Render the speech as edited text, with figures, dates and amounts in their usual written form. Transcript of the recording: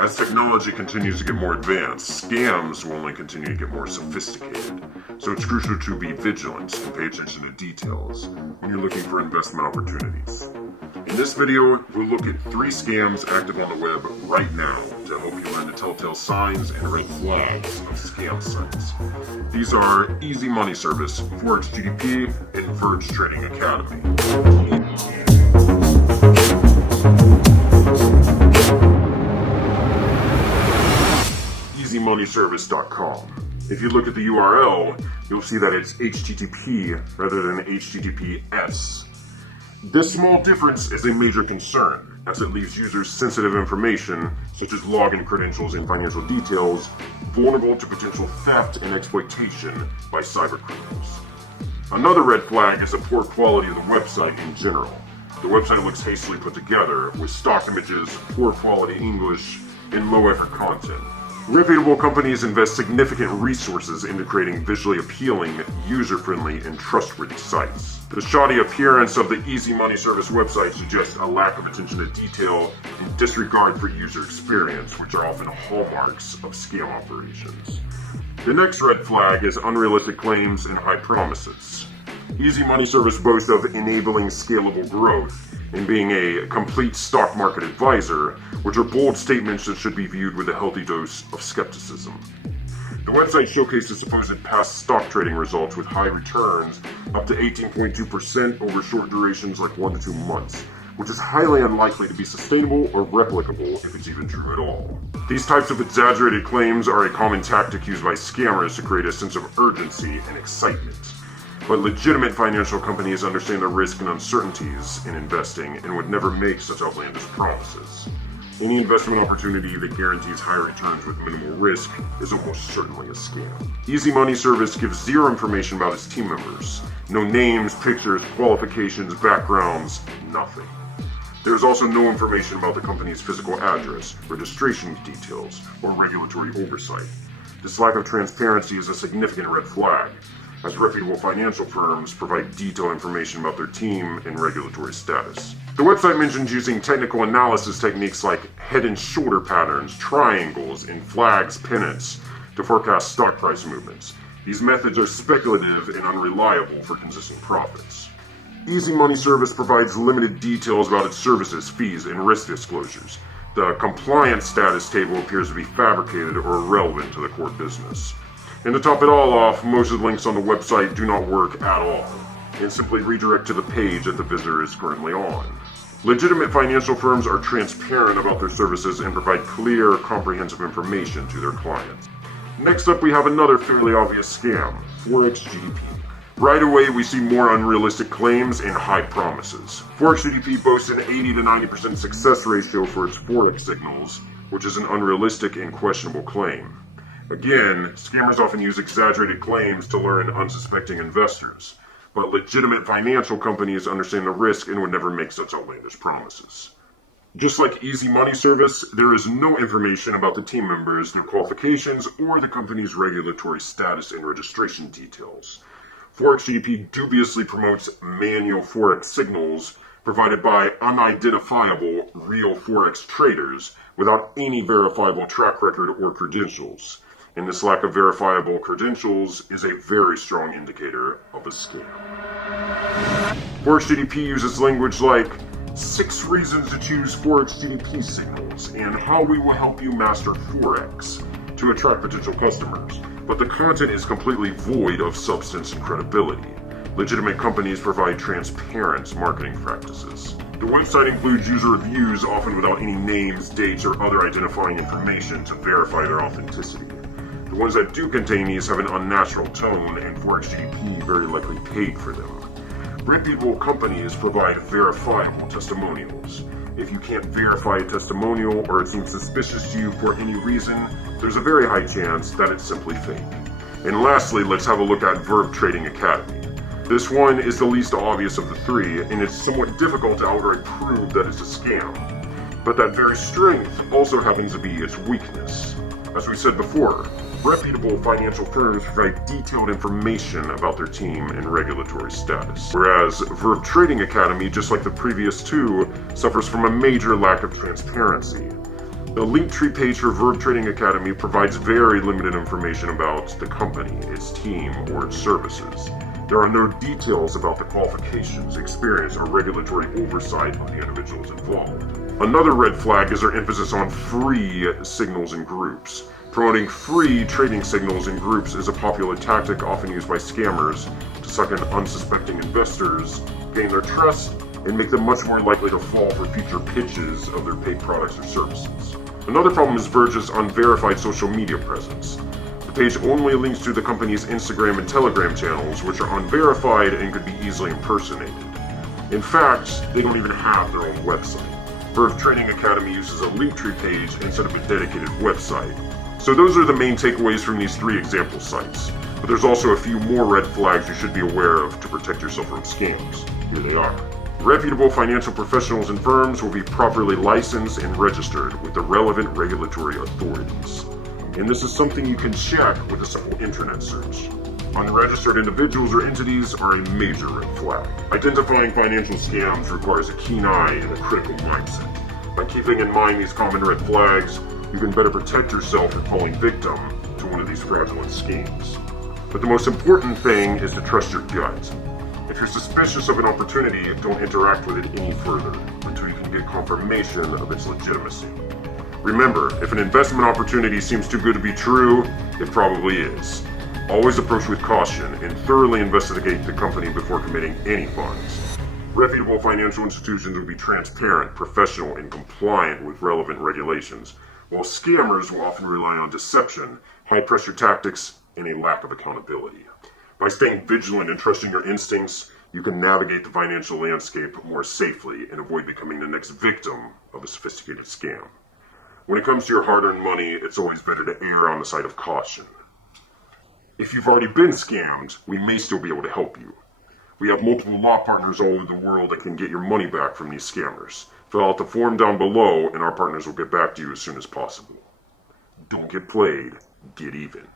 As technology continues to get more advanced, scams will only continue to get more sophisticated. So it's crucial to be vigilant and pay attention to details when you're looking for investment opportunities. In this video, we'll look at 3 scams active on the web right now to help you learn the telltale signs and red flags of scam sites. These are Easy Money Service, ForexGDP, and Verve Trading Academy. EasyMoneyService.com. If you look at the URL, you'll see that it's HTTP rather than HTTPS. This small difference is a major concern, as it leaves users sensitive information, such as login credentials and financial details, vulnerable to potential theft and exploitation by cybercriminals. Another red flag is the poor quality of the website in general. The website looks hastily put together, with stock images, poor quality English, and low-effort content. Reputable companies invest significant resources into creating visually appealing, user-friendly, and trustworthy sites. The shoddy appearance of the Easy Money Service website suggests a lack of attention to detail and disregard for user experience, which are often hallmarks of scam operations. The next red flag is unrealistic claims and high promises. Easy Money Service boasts of enabling scalable growth and being a complete stock market advisor, which are bold statements that should be viewed with a healthy dose of skepticism. The website showcases supposed past stock trading results with high returns, up to 18.2% over short durations like 1 to 2 months, which is highly unlikely to be sustainable or replicable if it's even true at all. These types of exaggerated claims are a common tactic used by scammers to create a sense of urgency and excitement. But legitimate financial companies understand the risk and uncertainties in investing and would never make such outlandish promises. Any investment opportunity that guarantees high returns with minimal risk is almost certainly a scam. Easy Money Service gives zero information about its team members. No names, pictures, qualifications, backgrounds, nothing. There is also no information about the company's physical address, registration details, or regulatory oversight. This lack of transparency is a significant red flag, as reputable financial firms provide detailed information about their team and regulatory status. The website mentions using technical analysis techniques like head and shoulder patterns, triangles, and flags pennants to forecast stock price movements. These methods are speculative and unreliable for consistent profits. Easy Money Service provides limited details about its services, fees, and risk disclosures. The compliance status table appears to be fabricated or irrelevant to the core business. And to top it all off, most of the links on the website do not work at all, and simply redirect to the page that the visitor is currently on. Legitimate financial firms are transparent about their services and provide clear, comprehensive information to their clients. Next up, we have another fairly obvious scam, ForexGDP. Right away, we see more unrealistic claims and high promises. ForexGDP boasts an 80 to 90% success ratio for its Forex signals, which is an unrealistic and questionable claim. Again, scammers often use exaggerated claims to lure in unsuspecting investors, but legitimate financial companies understand the risk and would never make such outlandish promises. Just like Easy Money Service, there is no information about the team members, their qualifications, or the company's regulatory status and registration details. ForexGDP dubiously promotes manual Forex signals provided by unidentifiable real Forex traders without any verifiable track record or credentials. And this lack of verifiable credentials is a very strong indicator of a scam. ForexGDP uses language like 6 reasons to choose ForexGDP signals and how we will help you master Forex to attract potential customers, but the content is completely void of substance and credibility. Legitimate companies provide transparent marketing practices. The website includes user reviews, often without any names, dates, or other identifying information to verify their authenticity. The ones that do contain these have an unnatural tone, and ForexGDP very likely paid for them. Reputable companies provide verifiable testimonials. If you can't verify a testimonial or it seems suspicious to you for any reason, there's a very high chance that it's simply fake. And lastly, let's have a look at Verve Trading Academy. This one is the least obvious of the 3, and it's somewhat difficult to outright prove that it's a scam. But that very strength also happens to be its weakness. As we said before, reputable financial firms provide detailed information about their team and regulatory status, whereas Verve Trading Academy, just like the previous 2, suffers from a major lack of transparency. The Linktree page for Verve Trading Academy provides very limited information about the company, its team, or its services. There are no details about the qualifications, experience, or regulatory oversight of the individuals involved. Another red flag is their emphasis on free signals and groups. Promoting free trading signals and groups is a popular tactic often used by scammers to suck in unsuspecting investors, gain their trust, and make them much more likely to fall for future pitches of their paid products or services. Another problem is Verge's unverified social media presence. The page only links to the company's Instagram and Telegram channels, which are unverified and could be easily impersonated. In fact, they don't even have their own website. Verve Trading Academy uses a Linktree page instead of a dedicated website. So those are the main takeaways from these 3 example sites. But there's also a few more red flags you should be aware of to protect yourself from scams. Here they are. Reputable financial professionals and firms will be properly licensed and registered with the relevant regulatory authorities. And this is something you can check with a simple internet search. Unregistered individuals or entities are a major red flag. Identifying financial scams requires a keen eye and a critical mindset. By keeping in mind these common red flags, you can better protect yourself from falling victim to one of these fraudulent schemes. But the most important thing is to trust your gut. If you're suspicious of an opportunity, don't interact with it any further until you can get confirmation of its legitimacy. Remember, if an investment opportunity seems too good to be true, it probably is. Always approach with caution and thoroughly investigate the company before committing any funds. Reputable financial institutions will be transparent, professional, and compliant with relevant regulations, while scammers will often rely on deception, high-pressure tactics, and a lack of accountability. By staying vigilant and trusting your instincts, you can navigate the financial landscape more safely and avoid becoming the next victim of a sophisticated scam. When it comes to your hard-earned money, it's always better to err on the side of caution. If you've already been scammed, we may still be able to help you. We have multiple law partners all over the world that can get your money back from these scammers. Fill out the form down below and our partners will get back to you as soon as possible. Don't get played, get even.